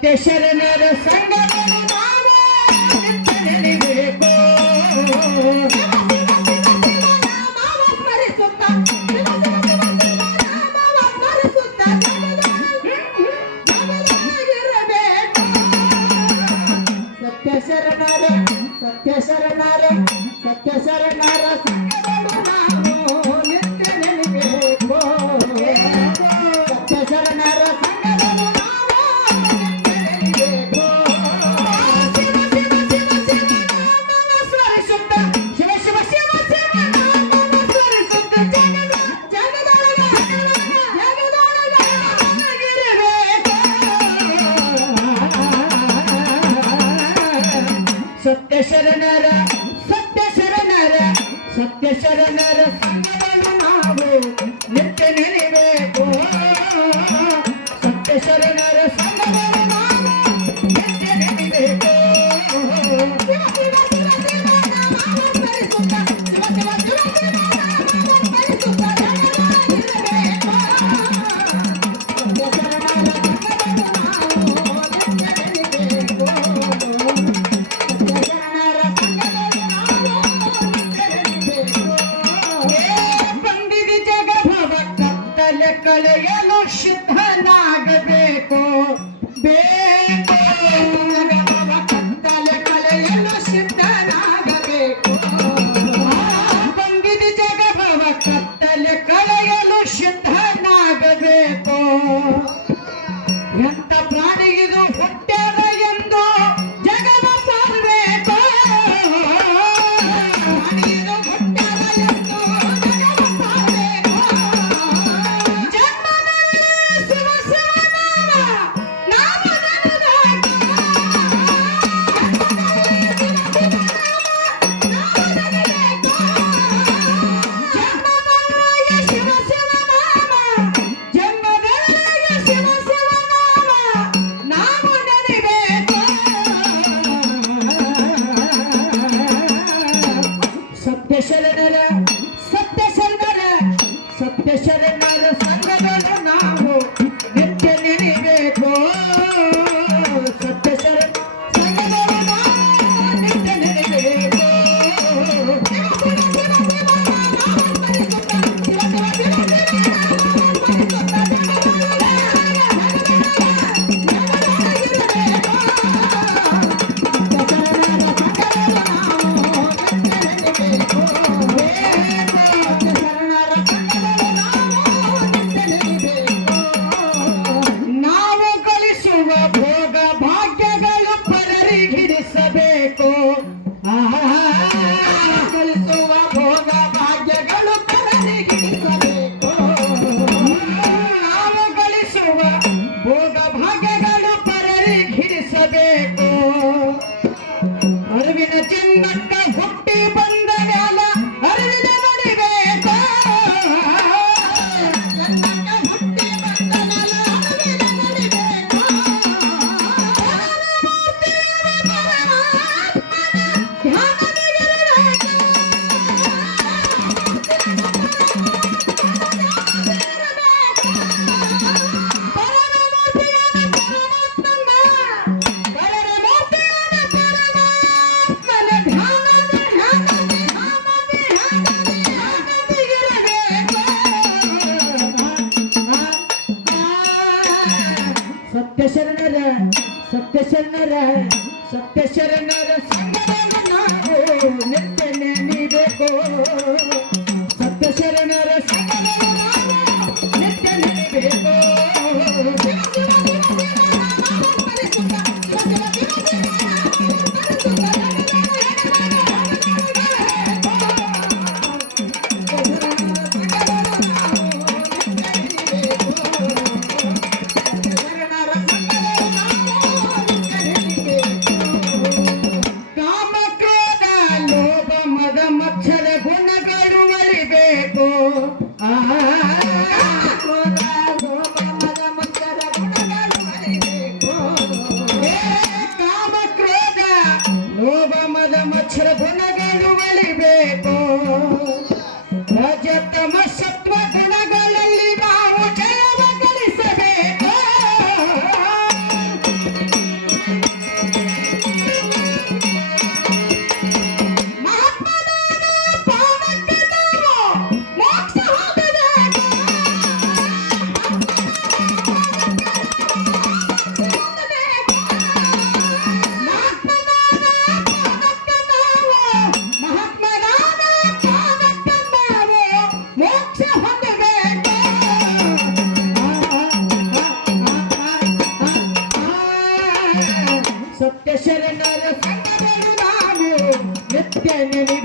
ಸತ್ಯ ಶರಣರ ಸಂಘವನ್ನು ನಾವು ನೆನೆಯಬೇಕು. ಸತ್ಯ ಶರಣರ ಸತ್ಯ ಶರಣರ ಸತ್ಯ ಶರಣರ ಸಂಘವನ್ನು ನಾವು ನಿತ್ಯ ನೆನೆಯಬೇಕು. ಸತ್ಯ ಶರಣರ ಸಂಘವನ್ನು ನಾವು ನಿತ್ಯ ನೆನೆಯಬೇಕು. ಸ್ಮರಿಸುತ್ತ ಶಿವ ಶಿವ ಶಿವ ಶಿವ ನಾಮವ ಸ್ಮರಿಸುತ್ತ ಜಗದೊಳಗಿರಬೇಕು. ಸತ್ಯ ಶರಣರ ಸತ್ಯ ಶರಣರ ಸತ್ಯ ಶರಣರ ಸಂಘವನ್ನು ನಾವು ನಿತ್ಯ ನೆನೆಯಬೇಕು. ಸತ್ಯ ಶರಣರ ಸಂಘವನ್ನು ನಾವು ನಿತ್ಯ ನೆನೆಯಬೇಕು. ಶಿವ ಶಿವ ಶಿವ ಶಿವ ನಾಮವ ಸ್ಮರಿಸುತ್ತ ಶಿವ ಶಿವ ಶಿವ ಶಿವ ನಾಮವ ಸ್ಮರಿಸುತ್ತ ಜಗದೊಳಗಿರಬೇಕು. ಸತ್ಯ ಶರಣರ ಸಂಘವನ್ನು ನಾವು ನಿತ್ಯ ನೆನೆಯಬೇಕು. ಕಳೆಯಲು ಸಿದ್ಧನಾಗಬೇಕು ಬೇಕು. ಕತ್ತಲೆ ಕಳೆಯಲು ಸಿದ್ಧನಾಗಬೇಕು. ಬಂದಿದೆ ಜಗಭವ ಕತ್ತಲೆ ಕಳೆಯಲು ಸಿದ್ಧನಾಗಬೇಕು. ಎಂತ ಪ್ರಾಣಿಗಿದು ಹುಟ್ಟ್ಯಾದ ಎಂದು ಜಗದ ಸಾರಬೇಕು. ಪ್ರಾಣಿಗಿದು ಹುಟ್ಟ್ಯಾದ ಎಂದು ಜಗದ ಸಾರಬೇಕು. ಸತ್ಯ ಶರಣರ ಸತ್ಯ ಶರಣರ ಸತ್ಯ ಶರಣರ ಸಂಘವನ್ನು ನಾವು ನಿತ್ಯ ನೆನೆಯಬೇಕು. ಸತ್ಯ ಶರಣ ಸಂಘವನ್ನು ನಾವು ನಿತ್ಯ ನೆನೆಯಬೇಕು. ನಾವು ಗಳಿಸುವ ಭೋಗ ಭಾಗ್ಯಗಳು ಪರರಿಗಿರಿಸಬೇಕು. ಗಳಿಸುವ ಭೋಗ ಭಾಗ್ಯಗಳು ಪರರಿಗಿರಿಸಬೇಕು. ನಾವು ಗಳಿಸುವ ಭೋಗ ಭಾಗ್ಯಗಳು ಪರರಿಗಿರಿಸಬೇಕು. ಅರಿವಿನ ಚಿನ್ನಕ್ಕ ಹುಟ್ಟಿ ಬಂದ ಮ್ಯಾಲ ಅರಿವಿನ ನಡಿಬೇಕು. ಸತ್ಯ ಶರಣರ ಸತ್ಯ ಶರಣರ ಸತ್ಯ ಶರಣರ ಸಂಘವನ್ನು ನಾವು ನಿತ್ಯ ನೆನೆಯಬೇಕು. ಸತ್ಯ ಶರಣರ ಸಂಘವನ್ನು ನಾವು ನಿತ್ಯ ನೆನೆಯಬೇಕು. ಕಾಮ ಕ್ರೋಧ ಶರಣರ ಸಂಗದಲ್ಲಿ ನಾವು ನಿತ್ಯ ನೆನೆ